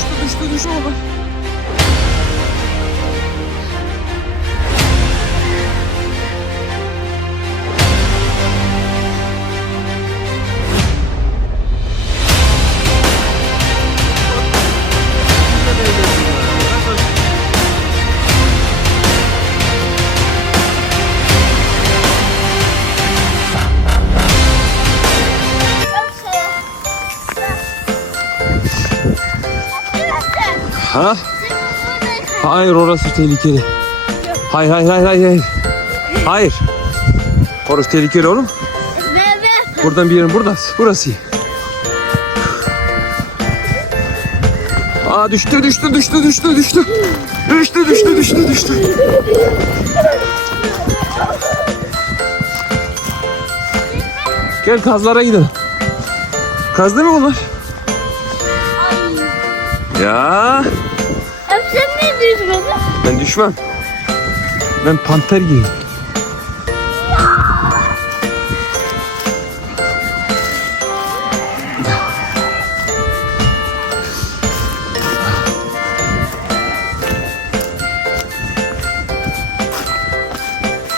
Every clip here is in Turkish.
düştü düştü düştü Ha? Hayır orası tehlikeli. Hayır hayır hayır hayır. Hayır. Orası tehlikeli oğlum. Buradan bir yerin burası. Burası. Aa düştü düştü düştü düştü düştü. Düştü düştü düştü düştü. Gel kazlara gidelim. Kaz değil mi bunlar? Ya Abi sen diyorsun baba? ben düşmem. Ben panter gibiyim.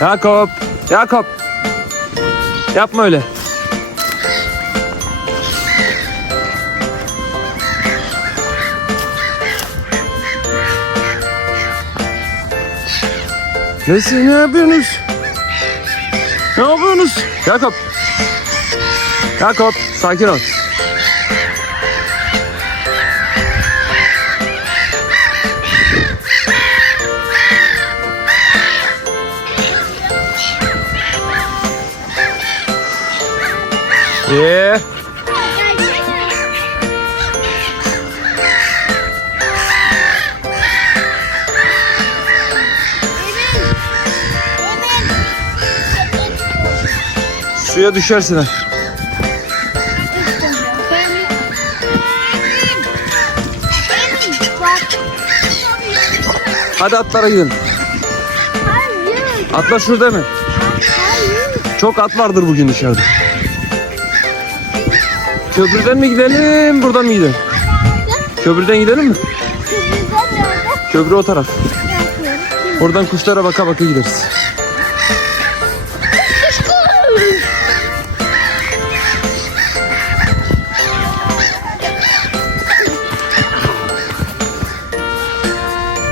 Yakup, Yakup. Yapma öyle. Neyse ne yapıyorsunuz? Ne yapıyorsunuz? Yakup. Yakup sakin ol. Ee, suya düşersin ha. Hadi atlara. Hayır. Atlar şurada mı? Çok at vardır bugün dışarıda. Köprüden mi gidelim, buradan mı gidelim? Köprüden gidelim mi? Köprü o taraf. Oradan kuşlara baka baka gideriz.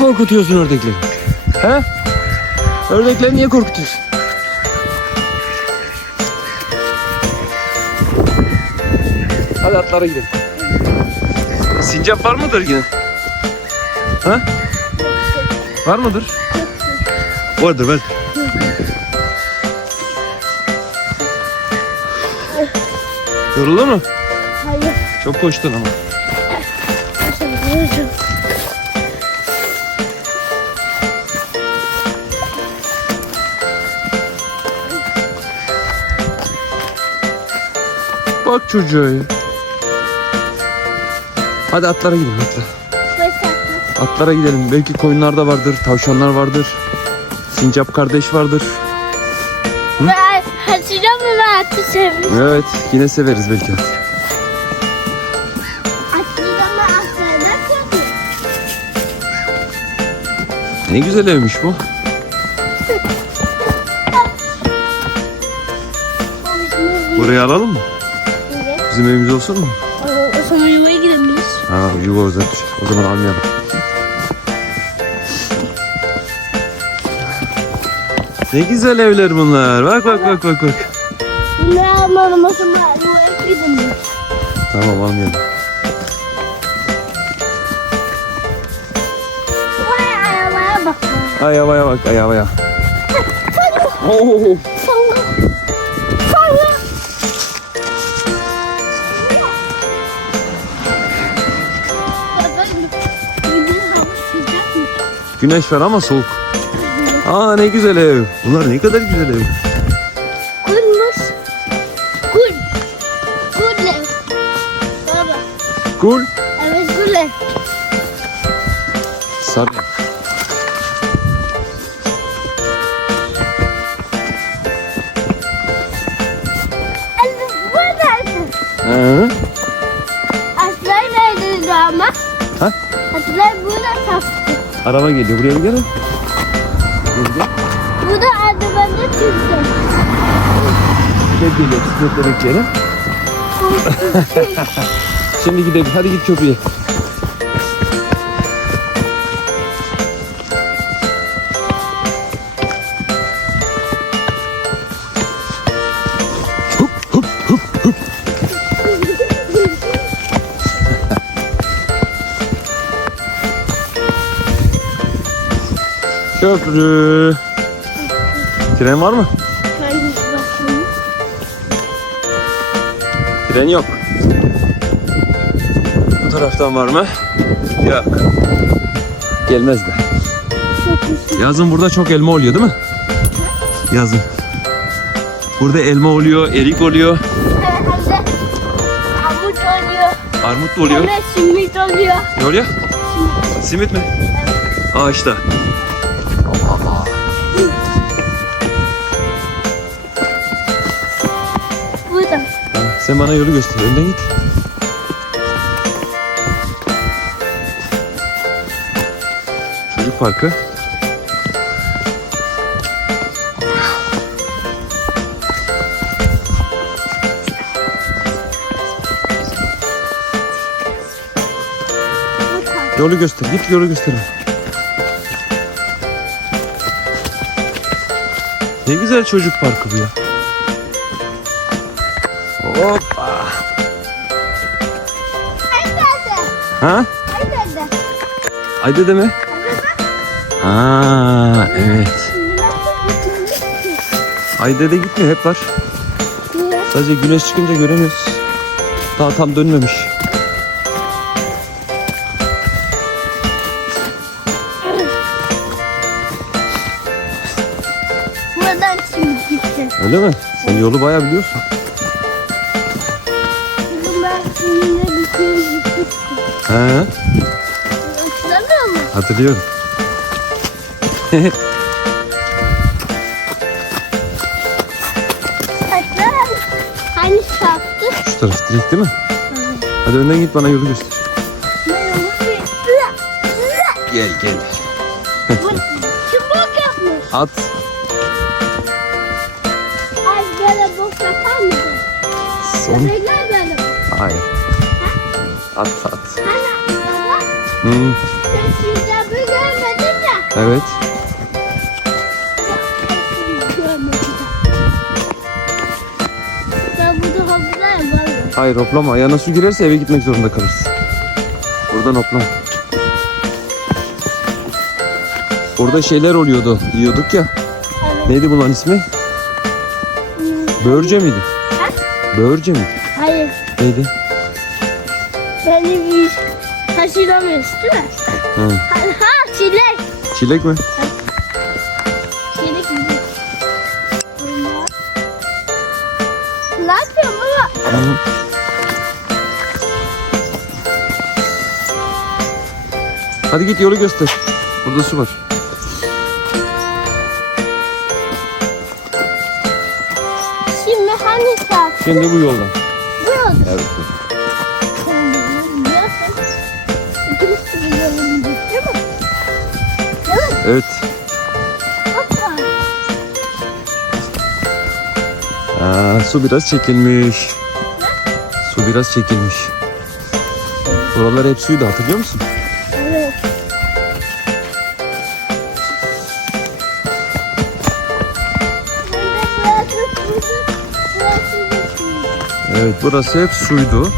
Korkutuyorsun ördekleri? He? Ördekleri niye korkutuyorsun? Hadi atlara gidelim. Sincap var mıdır yine? Ha? Var mıdır? Vardır var. Yoruldu mu? Hayır. Çok koştun ama. Hayır. Bak çocuğa ya. Hadi atlara gidelim. Mesela. Atlara gidelim. Belki koyunlarda vardır, tavşanlar vardır. Sincap kardeş vardır. Ben Hatice mi ben atı sevmiş? Evet, yine severiz belki. Atı? Ne güzel evmiş bu. Burayı alalım mı? Bizim evimiz olsun mu? O zaman yuvaya gidebiliriz. Ha, yuva özel. O zaman almayalım. Ne güzel evler bunlar. Bak bak bak bak bak. Ne yapalım o zaman? Bu ekledim. Tamam almayalım. Vay arabaya bak. Ay havaya bak ay havaya. Oo. Güneş var ama soğuk. Aa ne güzel ev. Bunlar ne kadar güzel ev. Kulmuş. Kul. Kul ev. Baba. Cool. Evet kul ev. Sarı. Nerede? Hı. Aslan neredeydi ama? Ha? Aslan burada sattı. Araba geliyor. Buraya. Gel, gel. Bu da arabada çıktı. Gel geliyor. Bisikletle bekleyelim. Şimdi gidelim. Hadi git köprüye. Köprü. Tren var mı? Tren yok. Bu taraftan var mı? Yok. Gelmez de. Yazın burada çok elma oluyor değil mi? Yazın. Burada elma oluyor, erik oluyor, hamur oluyor. armut da oluyor. Simit oluyor. Ne oluyor? Simit mi? Ağaçta. Sen bana yolu göster. Önden git. Çocuk parkı. Yolu göster. Git yolu göster. Ne güzel çocuk parkı bu ya. Hoppa. Ha? Ay dede mi? Ha evet. Ay dede gitmiyor hep var. Sadece güneş çıkınca göremiyoruz. Daha tam dönmemiş. Buradan şimdi gitti. Öyle mi? Sen yolu bayağı biliyorsun. He, Hatırlamıyor musun? hatırlıyorum. Hatırlamıyor Hani şaftı? Şu taraf direkt değil mi? Hadi önden git bana yolu göster. Gel gel. Bu çubuk yapmış. At. Ay böyle boş yapar mısın? Son. Böyle. Hayır. At at. Hmm, evet. Hayır hoplama. Ayağına su girerse eve gitmek zorunda kalırsın. Buradan hopla. Orada şeyler oluyordu. Yiyorduk ya. Evet. Neydi bunların ismi? Börce miydi? Ha? Börce miydi? Hayır. Neydi? Beni bir taşıramıyorsun değil mi? Ha. Ha, ha çilek. Çilek mi? Çilek gibi. Ne yapıyorsun baba? Hı. Hadi git yolu göster. Burada su var. Şimdi hani saat? Şimdi bu yoldan. Evet. Evet. Aa, su biraz çekilmiş. Su biraz çekilmiş. Buralar hep suydu hatırlıyor musun? Evet burası hep suydu.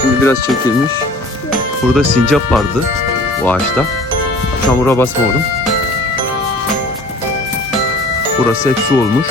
Şimdi biraz çekilmiş. Burada sincap vardı bu ağaçta. Çamura basma oğlum. Burası hep su olmuş.